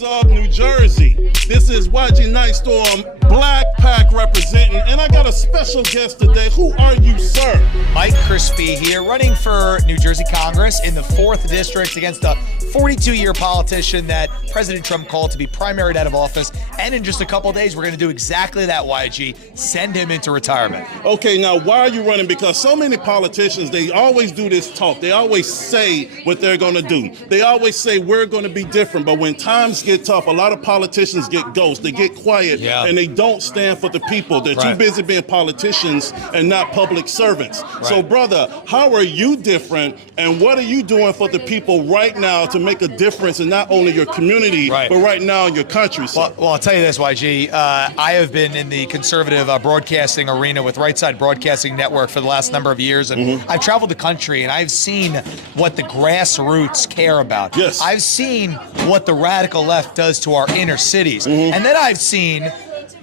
What's up, New Jersey? This is NYGHTSTORM, Black Pack representing, and I got a special guest today. Who are you, sir? Mike Crispi here, running for New Jersey Congress in the 4th District against a 42-year politician that President Trump called to be primaried out of office. And in just a couple of days, we're going to do exactly that, YG. Send him into retirement. Okay, now, why are you running? Because so many politicians, they always do this talk. They always say what they're going to do. They always say, we're going to be different. But when times get tough, a lot of politicians get ghost. They get quiet, and they don't stand for the people. They're too busy being politicians and not public servants. So, brother, how are you different, and what are you doing for the people right now to make a difference in not only your community, but right now in your country? Well, I'll tell you this, YG. I have been in the conservative broadcasting arena with Rightside Broadcasting Network for the last number of years, and I've traveled the country, and I've seen what the grassroots care about. Yes. I've seen what the radical left does to our inner cities, and then I've seen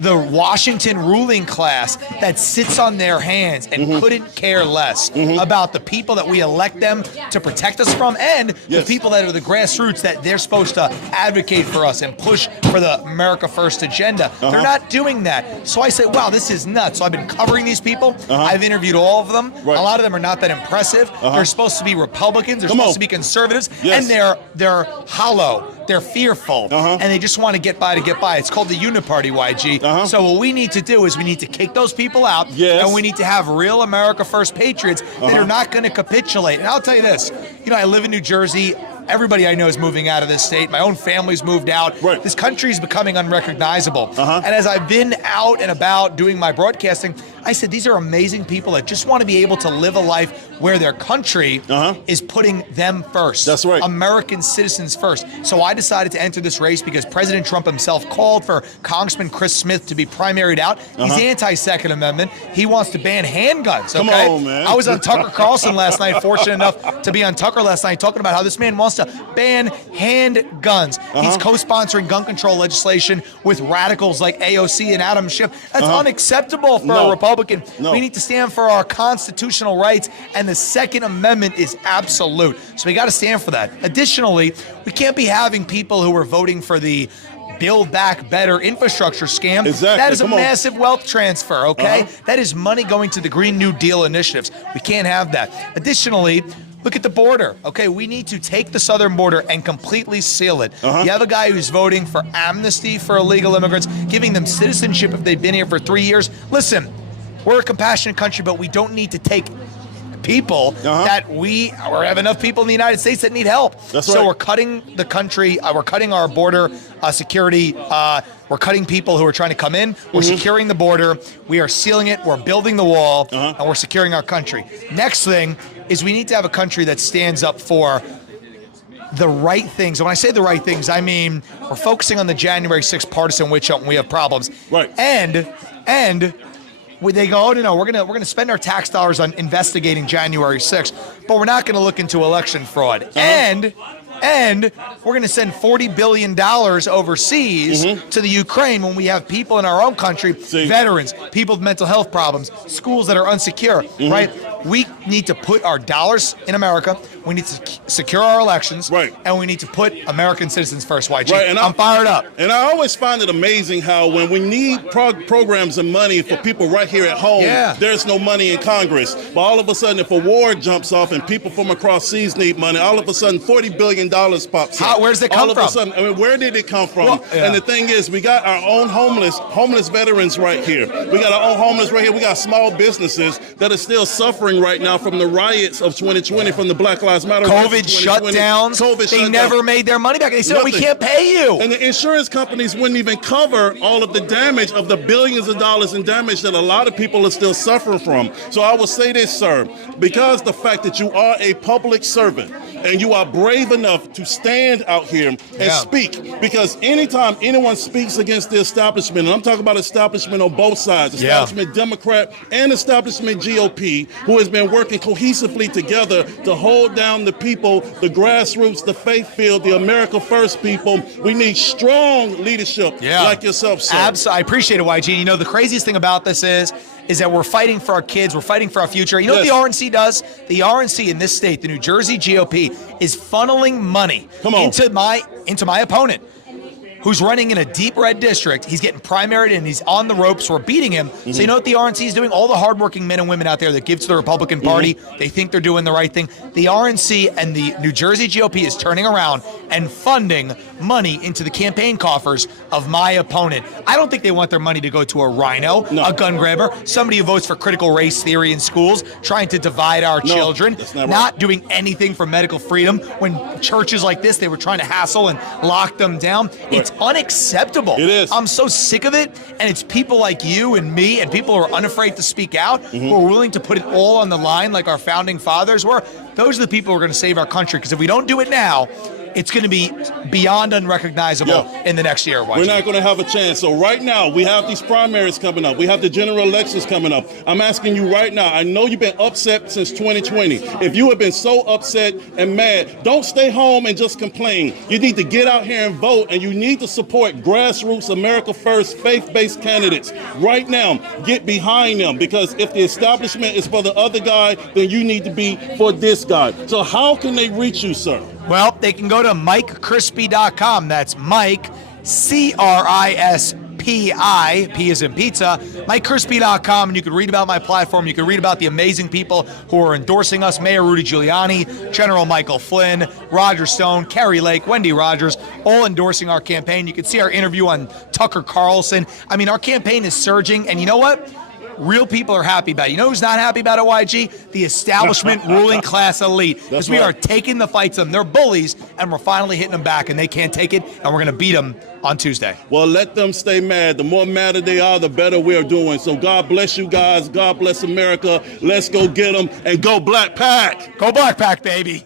the Washington ruling class that sits on their hands and couldn't care less about the people that we elect them to protect us from, and the people that are the grassroots that they're supposed to advocate for us and push for the America First agenda. They're not doing that. So I say, wow, this is nuts. So I've been covering these people. I've interviewed all of them. A lot of them are not that impressive. They're supposed to be Republicans. They're supposed to be conservatives. And they're hollow. They're fearful. And they just want to get by. It's called the Uniparty, YG. So what we need to do is we need to kick those people out, and we need to have real America First patriots that are not going to capitulate. And I'll tell you this, I live in New Jersey. Everybody I know is moving out of this state. My own family's moved out. This country is becoming unrecognizable. And as I've been out and about doing my broadcasting, I said, these are amazing people that just want to be able to live a life where their country is putting them first. That's right. American citizens first. So I decided to enter this race because President Trump himself called for Congressman Chris Smith to be primaried out. He's anti-Second Amendment. He wants to ban handguns. Come on, man. I was on Tucker Carlson last night, fortunate enough to be on Tucker last night, talking about how this man wants to ban handguns. He's co-sponsoring gun control legislation with radicals like AOC and Adam Schiff. That's unacceptable for a Republican. We need to stand for our constitutional rights, and the Second Amendment is absolute. So we got to stand for that. Additionally, we can't be having people who are voting for the Build Back Better infrastructure scam. That is a massive wealth transfer, okay? That is money going to the Green New Deal initiatives. We can't have that. Additionally, look at the border, okay? We need to take the southern border and completely seal it. You have a guy who's voting for amnesty for illegal immigrants, giving them citizenship if they've been here for 3 years. Listen, we're a compassionate country, but we don't need to take people that or have enough people in the United States that need help. So we're cutting the country, we're cutting our border security, we're cutting people who are trying to come in, we're securing the border, we are sealing it, we're building the wall, and we're securing our country. Next thing is we need to have a country that stands up for the right things. And when I say the right things, I mean we're focusing on the January 6th partisan witch hunt when we have problems. And they go, oh, no, we're gonna spend our tax dollars on investigating January 6th, but we're not gonna look into election fraud. And we're gonna send $40 billion overseas to the Ukraine when we have people in our own country, veterans, people with mental health problems, schools that are unsecure, right? We need to put our dollars in America. We need to secure our elections, and we need to put American citizens first, YG. And I'm fired up. And I always find it amazing how when we need programs and money for people right here at home, there's no money in Congress. But all of a sudden, if a war jumps off and people from across seas need money, all of a sudden $40 billion pops up. Where's it come from? All of a sudden, I mean, where did it come from? And the thing is, we got our own homeless veterans right here. We got our own homeless right here. We got small businesses that are still suffering right now from the riots of 2020, from the Black Lives Matter. COVID shutdowns. They never made their money back. They said, we can't pay you. And the insurance companies wouldn't even cover all of the damage of the billions of dollars in damage that a lot of people are still suffering from. So I will say this, sir, because the fact that you are a public servant and you are brave enough to stand out here and speak, because anytime anyone speaks against the establishment, and I'm talking about establishment on both sides, establishment Democrat and establishment GOP, who has been working cohesively together to hold down the people, the grassroots, the faith-filled, the America First people. We need strong leadership like yourself, sir. Absolutely. I appreciate it, YG. You know, the craziest thing about this is that we're fighting for our kids, we're fighting for our future. You know what the RNC does? The RNC in this state, the New Jersey GOP, is funneling money into my opponent. who's running in a deep red district. He's getting primaried and he's on the ropes. We're beating him. So you know what the RNC is doing? All the hardworking men and women out there that give to the Republican Party, they think they're doing the right thing. The RNC and the New Jersey GOP is turning around and funding money into the campaign coffers of my opponent. I don't think they want their money to go to a rhino, a gun grabber, somebody who votes for critical race theory in schools, trying to divide our children, not doing anything for medical freedom. When churches like this, they were trying to hassle and lock them down. It's unacceptable. It is. I'm so sick of it, and it's people like you and me and people who are unafraid to speak out, who are willing to put it all on the line like our founding fathers were. Those are the people who are going to save our country, because if we don't do it now, it's going to be beyond unrecognizable in the next year. We're not going to have a chance. So right now, we have these primaries coming up. We have the general elections coming up. I'm asking you right now, I know you've been upset since 2020. If you have been so upset and mad, don't stay home and just complain. You need to get out here and vote, and you need to support grassroots, America First, faith-based candidates. Right now, get behind them, because if the establishment is for the other guy, then you need to be for this guy. So how can they reach you, sir? Well, they can go to MikeCrispi.com. That's Mike, C-R-I-S-P-I, P as in pizza, MikeCrispi.com, and you can read about my platform. You can read about the amazing people who are endorsing us: Mayor Rudy Giuliani, General Michael Flynn, Roger Stone, Carrie Lake, Wendy Rogers, all endorsing our campaign. You can see our interview on Tucker Carlson. I mean, our campaign is surging, and you know what? Real people are happy about it. You know who's not happy about it, YG? The establishment ruling class elite. Because we are taking the fight to them. They're bullies, and we're finally hitting them back, and they can't take it, and we're going to beat them on Tuesday. Well, let them stay mad. The more madder they are, the better we're doing. So God bless you guys. God bless America. Let's go get them, and go Black Pack. Go Black Pack, baby.